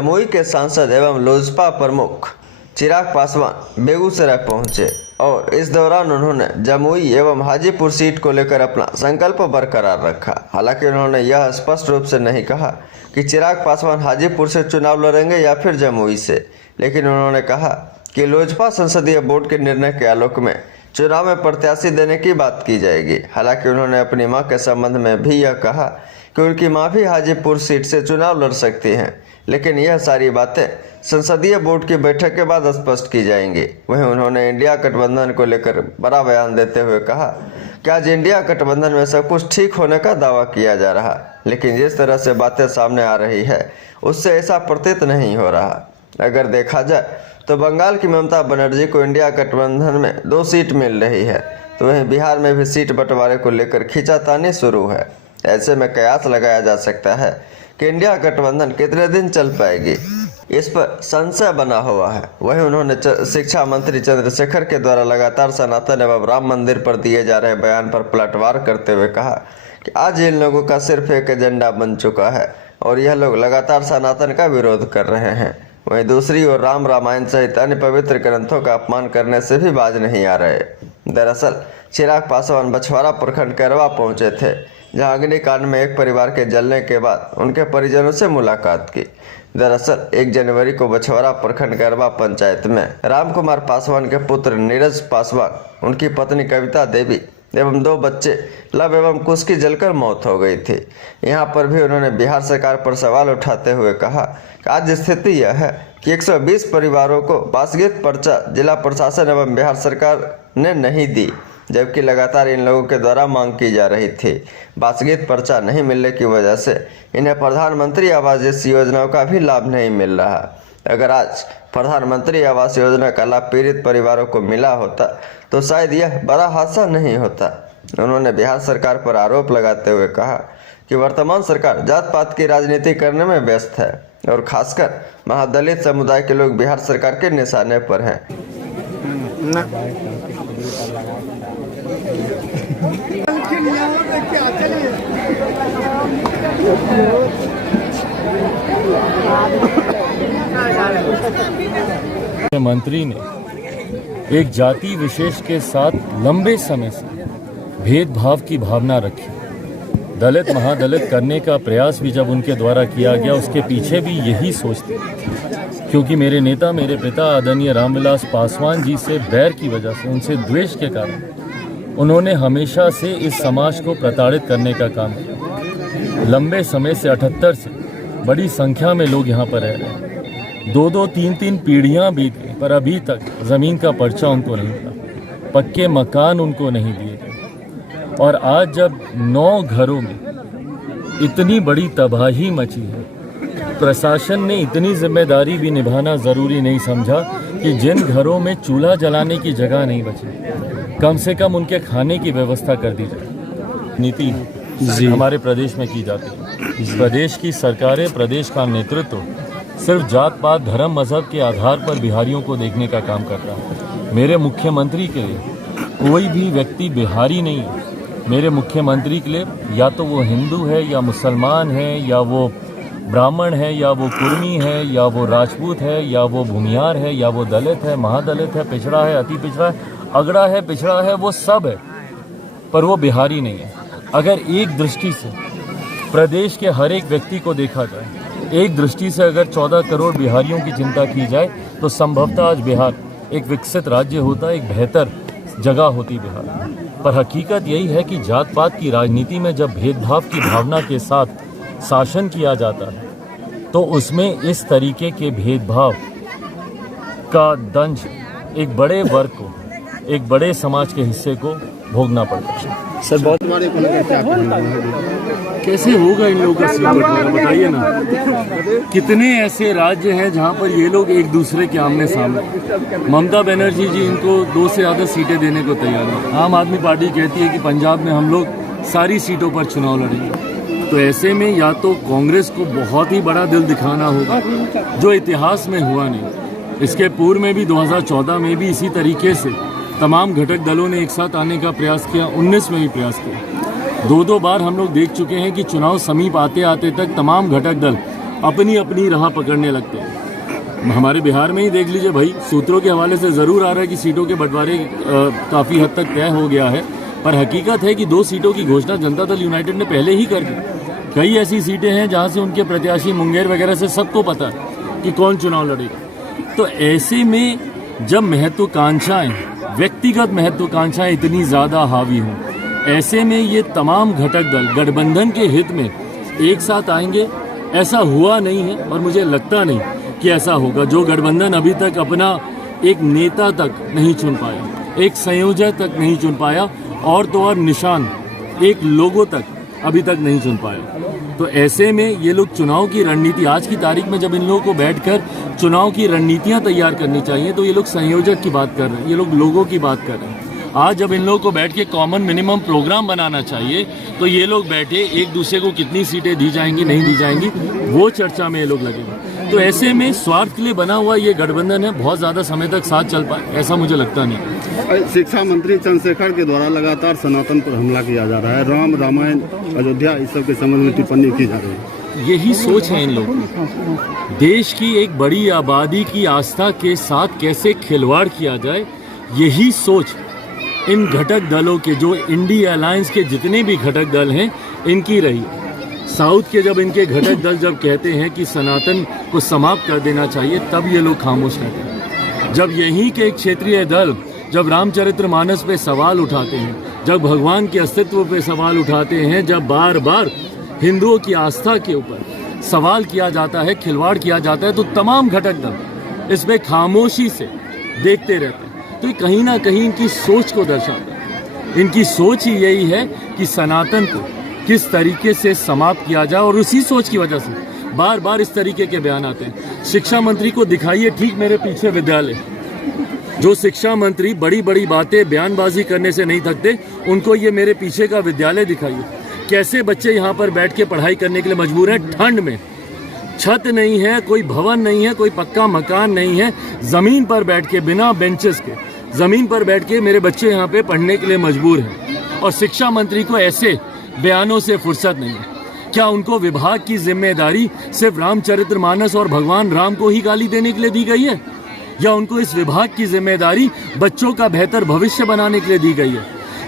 जमुई के सांसद एवं लोजपा प्रमुख चिराग पासवान बेगूसराय पहुंचे और इस दौरान उन्होंने जमुई एवं हाजीपुर सीट को लेकर अपना संकल्प बरकरार रखा। हालांकि उन्होंने यह स्पष्ट रूप से नहीं कहा कि चिराग पासवान हाजीपुर से चुनाव लड़ेंगे या फिर जमुई से, लेकिन उन्होंने कहा कि लोजपा संसदीय बोर्ड के निर्णय के आलोक में चुनाव में प्रत्याशी देने की बात की जाएगी। हालांकि उन्होंने अपनी मां के संबंध में भी यह कहा कि उनकी मां भी हाजीपुर सीट से चुनाव लड़ सकती हैं, लेकिन यह सारी बातें संसदीय बोर्ड की बैठक के बाद स्पष्ट की जाएंगी। वहीं उन्होंने इंडिया गठबंधन को लेकर बड़ा बयान देते हुए कहा कि आज इंडिया गठबंधन में सब कुछ ठीक होने का दावा किया जा रहा, लेकिन जिस तरह से बातें सामने आ रही है उससे ऐसा प्रतीत नहीं हो रहा। अगर देखा जाए तो बंगाल की ममता बनर्जी को इंडिया गठबंधन में 2 सीट मिल रही है, तो वहीं बिहार में भी सीट बंटवारे को लेकर खींचातानी शुरू है। ऐसे में कयास लगाया जा सकता है कि इंडिया गठबंधन कितने दिन चल पाएगी, इस पर संशय बना हुआ है। वहीं उन्होंने शिक्षा मंत्री चंद्रशेखर के द्वारा लगातार सनातन एवं राम मंदिर पर दिए जा रहे बयान पर पलटवार करते हुए कहा कि आज इन लोगों का सिर्फ एक एजेंडा बन चुका है और यह लोग लगातार सनातन का विरोध कर रहे हैं। वहीं दूसरी ओर राम रामायण सहित अन्य पवित्र ग्रंथों का अपमान करने से भी बाज नहीं आ रहे। दरअसल चिराग पासवान बछवाड़ा प्रखंड कैरवा पहुंचे थे, जहां अग्निकांड में एक परिवार के जलने के बाद उनके परिजनों से मुलाकात की। दरअसल 1 जनवरी को बछवाड़ा प्रखंड कैरवा पंचायत में राम कुमार पासवान के पुत्र नीरज पासवान, उनकी पत्नी कविता देवी एवं 2 बच्चे लव एवं कुश की जलकर मौत हो गई थी। यहाँ पर भी उन्होंने बिहार सरकार पर सवाल उठाते हुए कहा कि आज स्थिति यह है कि 120 परिवारों को बासगीत पर्चा जिला प्रशासन एवं बिहार सरकार ने नहीं दी, जबकि लगातार इन लोगों के द्वारा मांग की जा रही थी। बासगीत पर्चा नहीं मिलने की वजह से इन्हें प्रधानमंत्री आवास जैसी योजनाओं का भी लाभ नहीं मिल रहा। अगर आज प्रधानमंत्री आवास योजना का लाभ पीड़ित परिवारों को मिला होता तो शायद यह बड़ा हादसा नहीं होता। उन्होंने बिहार सरकार पर आरोप लगाते हुए कहा कि वर्तमान सरकार जात पात की राजनीति करने में व्यस्त है और खासकर महादलित समुदाय के लोग बिहार सरकार के निशाने पर हैं। मंत्री ने एक जाति विशेष के साथ लंबे समय से भेदभाव की भावना रखी। दलित महादलित करने का प्रयास भी जब उनके द्वारा किया गया, उसके पीछे भी यही सोच थी, क्योंकि मेरे नेता मेरे पिता आदरणीय रामविलास पासवान जी से बैर की वजह से, उनसे द्वेष के कारण उन्होंने हमेशा से इस समाज को प्रताड़ित करने का काम किया। लंबे समय से 78 से बड़ी संख्या में लोग यहाँ पर रह रहे हैं। 2-2, 3-3 पीढ़ियाँ बीत गई, पर अभी तक ज़मीन का पर्चा उनको नहीं मिला, पक्के मकान उनको नहीं दिए गए। और आज जब 9 घरों में इतनी बड़ी तबाही मची है, प्रशासन ने इतनी जिम्मेदारी भी निभाना ज़रूरी नहीं समझा कि जिन घरों में चूल्हा जलाने की जगह नहीं बची, कम से कम उनके खाने की व्यवस्था कर दी जाए। नीति हमारे प्रदेश में की जाती है। प्रदेश की सरकारें, प्रदेश का नेतृत्व सिर्फ जात पात धर्म मजहब के आधार पर बिहारियों को देखने का काम करता है। मेरे मुख्यमंत्री के लिए कोई भी व्यक्ति बिहारी नहीं है। मेरे मुख्यमंत्री के लिए या तो वो हिंदू है या मुसलमान है या वो ब्राह्मण है या वो कुर्मी है या वो राजपूत है या वो भूमियार है या वो दलित है, महादलित है, पिछड़ा है, अति पिछड़ा है, अगड़ा है, पिछड़ा है, वो सब है, पर वो बिहारी नहीं है। अगर एक दृष्टि से प्रदेश के हर एक व्यक्ति को देखा जाए, एक दृष्टि से अगर 14 करोड़ बिहारियों की चिंता की जाए, तो संभवतः आज बिहार एक विकसित राज्य होता, एक बेहतर जगह होती बिहार। पर हकीकत यही है कि जात पात की राजनीति में जब भेदभाव की भावना के साथ शासन किया जाता है, तो उसमें इस तरीके के भेदभाव का दंश एक बड़े वर्ग को, एक बड़े समाज के हिस्से को भोगना पड़ता है। सर बहुत कैसे होगा इन लोगों का सीट बंटवारा, बताइए ना। कितने ऐसे राज्य हैं जहां पर ये लोग एक दूसरे के आमने सामने। ममता बनर्जी जी इनको 2 से ज़्यादा सीटें देने को तैयार हैं। आम आदमी पार्टी कहती है कि पंजाब में हम लोग सारी सीटों पर चुनाव लड़ेंगे। तो ऐसे में या तो कांग्रेस को बहुत ही बड़ा दिल दिखाना होगा, जो इतिहास में हुआ नहीं। इसके पूर्व में भी 2014 में भी इसी तरीके से तमाम घटक दलों ने एक साथ आने का प्रयास किया, 19 में भी प्रयास किया। 2-2 बार हम लोग देख चुके हैं कि चुनाव समीप आते आते तक तमाम घटक दल अपनी अपनी राह पकड़ने लगते हैं। हमारे बिहार में ही देख लीजिए भाई, सूत्रों के हवाले से ज़रूर आ रहा है कि सीटों के बंटवारे काफ़ी हद तक तय हो गया है, पर हकीकत है कि 2 सीटों की घोषणा जनता दल यूनाइटेड ने पहले ही कर दी। कई ऐसी सीटें हैं जहां से उनके प्रत्याशी मुंगेर वगैरह से सबको पता है कि कौन चुनाव लड़ेगा। तो ऐसे में जब महत्वाकांक्षाएं, व्यक्तिगत महत्वाकांक्षाएं इतनी ज़्यादा हावी हों, ऐसे में ये तमाम घटक दल गठबंधन के हित में एक साथ आएंगे, ऐसा हुआ नहीं है और मुझे लगता नहीं कि ऐसा होगा। जो गठबंधन अभी तक अपना एक नेता तक नहीं चुन पाया, एक संयोजक तक नहीं चुन पाया, और तो और निशान, एक लोगो तक अभी तक नहीं चुन पाया, तो ऐसे में ये लोग चुनाव की रणनीति, आज की तारीख में जब इन लोगों को बैठकर चुनाव की रणनीतियां तैयार करनी चाहिए, तो ये लोग संयोजक की बात कर रहे हैं, ये लोग लोगों की बात कर रहे हैं। आज जब इन लोगों को बैठ के कॉमन मिनिमम प्रोग्राम बनाना चाहिए, तो ये लोग बैठे एक दूसरे को कितनी सीटें दी जाएंगी नहीं दी जाएंगी, वो चर्चा में ये लोग लगेंगे। तो ऐसे में स्वार्थ के लिए बना हुआ ये गठबंधन है, बहुत ज़्यादा समय तक साथ चल पाए ऐसा मुझे लगता नहीं। शिक्षा मंत्री चंद्रशेखर के द्वारा लगातार सनातन पर हमला किया जा रहा है, राम रामायण अयोध्या इस सब के संबंध में टिप्पणी की जा रही है। यही सोच है इन लोगों की, देश की एक बड़ी आबादी की आस्था के साथ कैसे खिलवाड़ किया जाए, यही सोच इन घटक दलों के, जो इंडिया अलायंस के जितने भी घटक दल हैं, इनकी रही। साउथ के जब इनके घटक दल जब कहते हैं कि सनातन को समाप्त कर देना चाहिए, तब ये लोग खामोश रहते हैं। जब यहीं के क्षेत्रीय दल जब रामचरितमानस पे सवाल उठाते हैं, जब भगवान के अस्तित्व पे सवाल उठाते हैं, जब बार बार हिंदुओं की आस्था के ऊपर सवाल किया जाता है, खिलवाड़ किया जाता है, तो तमाम घटक दल इसमें खामोशी से देखते रहते हैं। तो ये कहीं ना कहीं इनकी सोच को दर्शाता है। इनकी सोच ही यही है कि सनातन को किस तरीके से समाप्त किया जाए, और उसी सोच की वजह से बार बार इस तरीके के बयान आते हैं। शिक्षा मंत्री को दिखाइए, ठीक मेरे पीछे विद्यालय, जो शिक्षा मंत्री बड़ी बड़ी बातें बयानबाजी करने से नहीं थकते, उनको ये मेरे पीछे का विद्यालय दिखाइए। कैसे बच्चे यहाँ पर बैठ के पढ़ाई करने के लिए मजबूर हैं, ठंड में, छत नहीं है, कोई भवन नहीं है, कोई पक्का मकान नहीं है, ज़मीन पर बैठ के, बिना बेंचेस के ज़मीन पर बैठ के मेरे बच्चे यहाँ पे पढ़ने के लिए मजबूर हैं। और शिक्षा मंत्री को ऐसे बयानों से फुर्सत नहीं है। क्या उनको विभाग की जिम्मेदारी सिर्फ रामचरितमानस और भगवान राम को ही गाली देने के लिए दी गई है, या उनको इस विभाग की जिम्मेदारी बच्चों का बेहतर भविष्य बनाने के लिए दी गई है?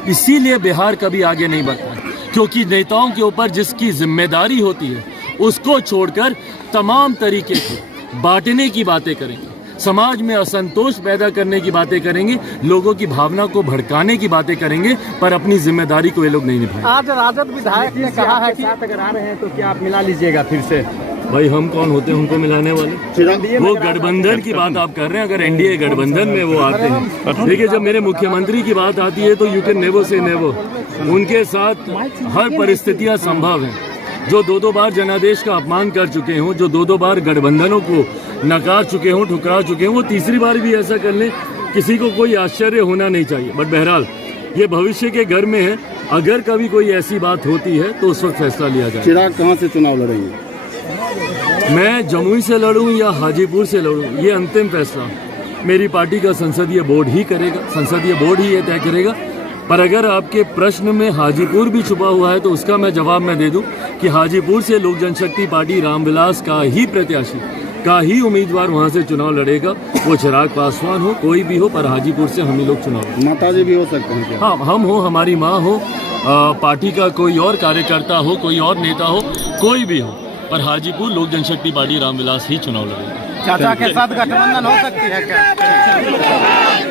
इसीलिए बिहार कभी आगे नहीं बढ़ता, क्योंकि नेताओं के ऊपर जिसकी जिम्मेदारी होती है, उसको छोड़कर तमाम तरीके की बांटने की बातें करेंगे, समाज में असंतोष पैदा करने की बातें करेंगे, लोगों की भावना को भड़काने की बातें करेंगे, पर अपनी जिम्मेदारी को ये लोग नहीं निभाएंगे। आज राजद विधायक ने कहा है कि अगर आ रहे हैं तो क्या आप मिला लीजिएगा फिर से? भाई हम कौन होते हैं उनको मिलाने वाले? वो गठबंधन की बात आप कर रहे हैं, अगर एनडीए गठबंधन में वो आते हैं, देखिए जब मेरे मुख्यमंत्री की बात आती है तो you can never say never. उनके साथ हर परिस्थितियां संभव हैं। जो 2-2 बार जनादेश का अपमान कर चुके हों, जो 2-2 बार गठबंधनों को नकार चुके हों, ठुकरा चुके हों, वो तीसरी बार भी ऐसा कर लें, किसी को कोई आश्चर्य होना नहीं चाहिए। बट बहरहाल ये भविष्य के घर में है, अगर कभी कोई ऐसी बात होती है तो उस वक्त फैसला लिया जाए। चिराग कहाँ से चुनाव लड़ेंगे? मैं जमुई से लड़ूं या हाजीपुर से लड़ूं, ये अंतिम फैसला मेरी पार्टी का संसदीय बोर्ड ही करेगा, संसदीय बोर्ड ही ये तय करेगा। पर अगर आपके प्रश्न में हाजीपुर भी छुपा हुआ है तो उसका मैं जवाब दे दूं कि हाजीपुर से लोक जनशक्ति पार्टी रामविलास का ही प्रत्याशी, का ही उम्मीदवार वहां से चुनाव लड़ेगा, वो चिराग पासवान हो, कोई भी हो, पर हाजीपुर से हम ही लोग चुनाव। माताजी भी हो सकते हैं क्या? हाँ, हम हो, हमारी माँ हो, पार्टी का कोई और कार्यकर्ता हो, कोई और नेता हो, कोई भी हो, पर हाजीपुर लोक जनशक्ति पार्टी रामविलास ही चुनाव लड़ेगा। चाचा के साथ गठबंधन हो सकती है क्या?